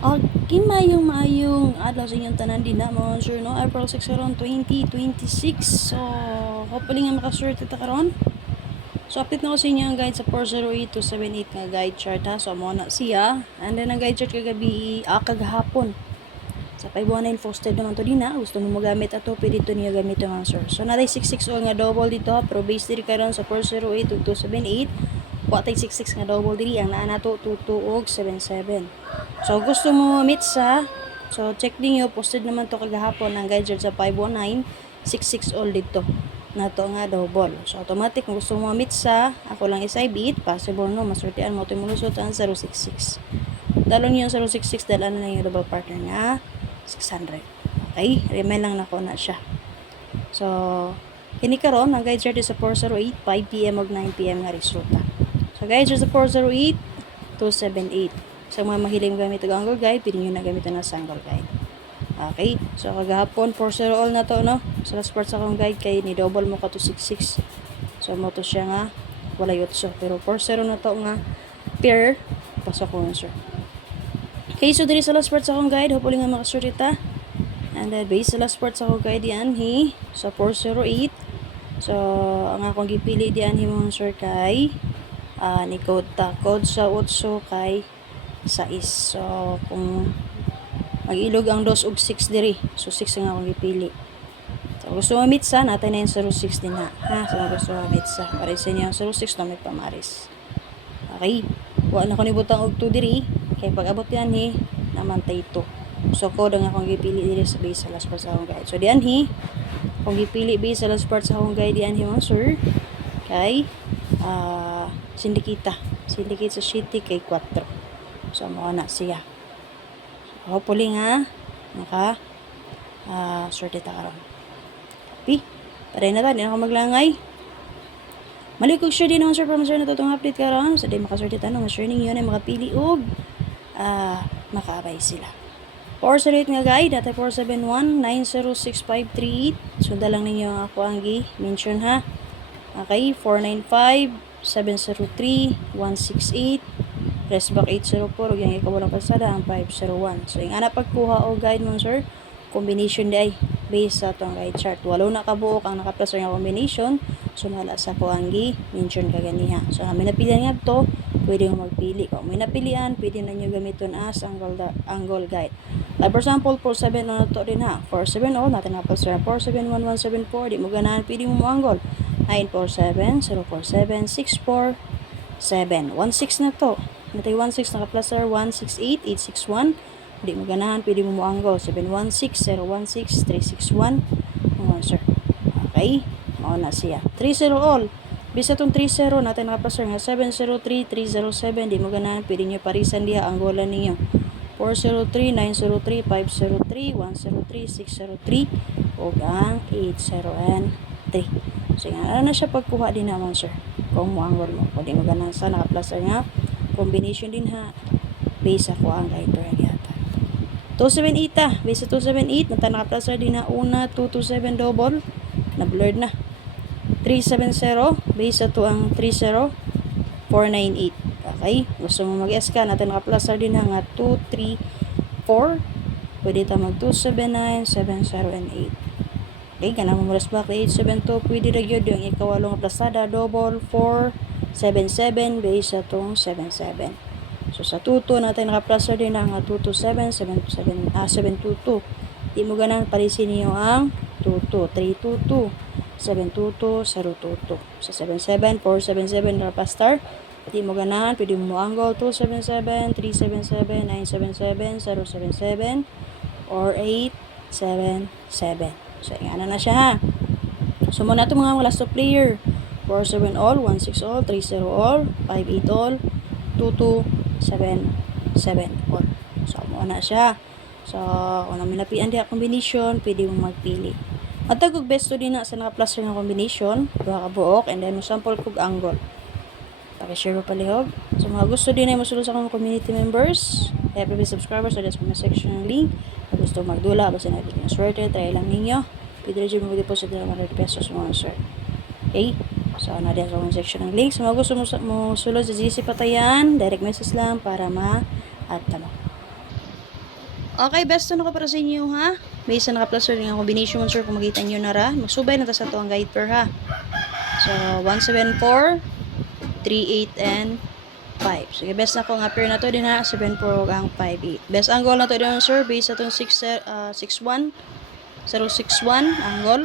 Maayong adlaw sa inyong tanan din na mga sure no April 6 karon 2026. So hopefully nga makasure kita karon. So update na ko sa inyo ang guide sa 408278 nga guide chart ha. So mo na siya. And then ang guide chart kagabi kagahapon. Sa 519 posted naman to din na. Gusto mo magamit ato pwede to niyo gamit ang answer. So naday 660 nga double dito ha. Pero base diri karon sa 408278. Watay 66 nga double diri ang naa nato 22 og 77. So gusto mo meet sa check ninyo posted naman to kagahapon ang guide sa 519 66 all dito nato nga double. So automatic kung gusto mo meet sa ako lang isay beat possible no masurtian mo tumulusot ang 066. Dalon yung 066 dalan na yung double partner nga 600. Okay, remind lang nako na siya. So kini karon ang guide sa 408 5 PM ug 9 PM nga resulta. So guys, sa 408 278. Sa mga mahiling gamit ang angle guide, pwede nyo na gamitin na sa angle guide. Okay, so kagahapon 40 all na to no. Sa last part sa akong guide kay ni double mo ka 266. So mo to siya nga wala yotso, pero 40 na to nga pair pasok ko na sir. Okay, so diri sa last part sa akong guide, hopefully nga makasurita. And then base sa last part sa akong guide yan sa 408. So ang akong gipili diyan mo sir kay ni code sa 8 kay 6. So kung mag-ilog ang 2 ug 6 diri, so 6 nga akong gipili. So gusto mo mitsa natin na yung 06 din ha. So gusto mo mitsa para sa inyo ang 06 na may pamaris. Okay, wa na ko ni butang og 2 diri kay pag abot yan naman tay 2. So code nga akong gipili diri sa base sa last part sa akong guide. So diyan akong gipili base sa last part sa akong guide diyan mga sir kay sindikita sa city kay 4. So mo na siya. Hopefully nga naka sorted ta karon. Copy. Paray na ta, di na ako maglangay. Malikog sure din ang sure from sir na totong update karon. So di makasort ta no, sure ninyo na makapili og makaabay sila. 408 nga guide, dati 471-906-538. So dalang ninyo ako ang gi-mention ha. Okay, 495-703-168. Restback 804. Ug yung ikawalang pasada ang 501. So yung ana pagkuha o guide mo sir, combination di ay based sa itong guide chart. Walo na kabuok ang nakaplaster nga combination. So nala sa ko ang gi-mention kaganiha. So kami napilian nga to, pwede mo magpili. Kung may napilian, pwede na nyo gamiton as angle guide. Like for example, 47 na to din ha. 47 all natin nakaplaster 471174. Di mo ganahan, pwede mo angle 947, 047, 647, 16 na to. Natay 16 naka-plaster 168, 861. Di mo ganahan, pwede mo angle 716, 016, 361. Sir. Okay, mao na siya. 30 all. Bisa tong 30 natin naka-plaster nga 703, 307. Di mo ganahan, pwede nyo parisan diha ang golan ninyo. 403, 903, 503, 103, 603, o ang 803. So, yan na siya pagkuha din naman, sir. Kung mo angle mo. Pwede mo ganahan sa naka-plaster nga. Combination din ha. Base ako ang guide per yata. 278 ta. Base sa 278. Nata naka-plaster din na una. 227 double. Na-blurred na. 370. Base sa to ang 30. 498. Okay. Gusto mo mag-S ka. Nata naka-plaster din na nga 234. Pwede ta mag 279, 70, and 8. Okay, kanang mo back 872 pwede ra gyud yung ikawalong plasada double 477 base sa tong 77. So sa tuto natin naka-plaster din ang 227 722. Di mo ganang parisin niyo ang 22 322 722 022. Sa 77 477 naka-plaster. Di mo ganahan, pwede mo angle 277 377 977 077 or 877. So, yan na siya ha. So, muna ito mga last of player. 47 all, 16 all, 30 all, 58 all, 2277 all. So, muna siya. So, kung namin napian diha combination, pwede mong magpili. At tagog besto din na sa naka-plaster ng combination. Duha ka buok, and then sample kog angle. Pakishare mo palihog. So, mga gusto din ay masulong sa akong community members. Every subscribers, so that's my section ng link. Kung gusto magdula, basta natin yung swerte, try lang ninyo. Pwede rin mo deposit na 100 pesos mga sir. Okay? So, natin sa comment section ng link. So, mga gusto mo sulod sa GC Patayan, direct message lang para ma-add tamo. Okay, best to naka para sa inyo ha. Based sa naka-plus sir nga combination sir kung makita nyo na ra. Magsubay na ta sa to ang guide per ha. So 174, 38 and 5. Sige, best na ko nga pair na to din ha. 74 ang 58. Best angle na to din sir based sa itong 61 061 angle.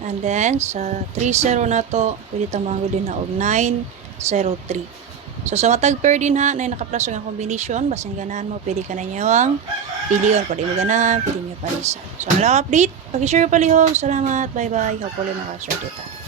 And then sa 30 na to pwede tamang din na og 903. So sa matag pair din ha na naka-plus nga combination basin ganahan mo pwede ka na nyo ang piliyon. Pwede mo ganahan, pwede mo parisa. So ang update, pag-share palihog. Salamat, bye bye. Hopefully makaswerte ta.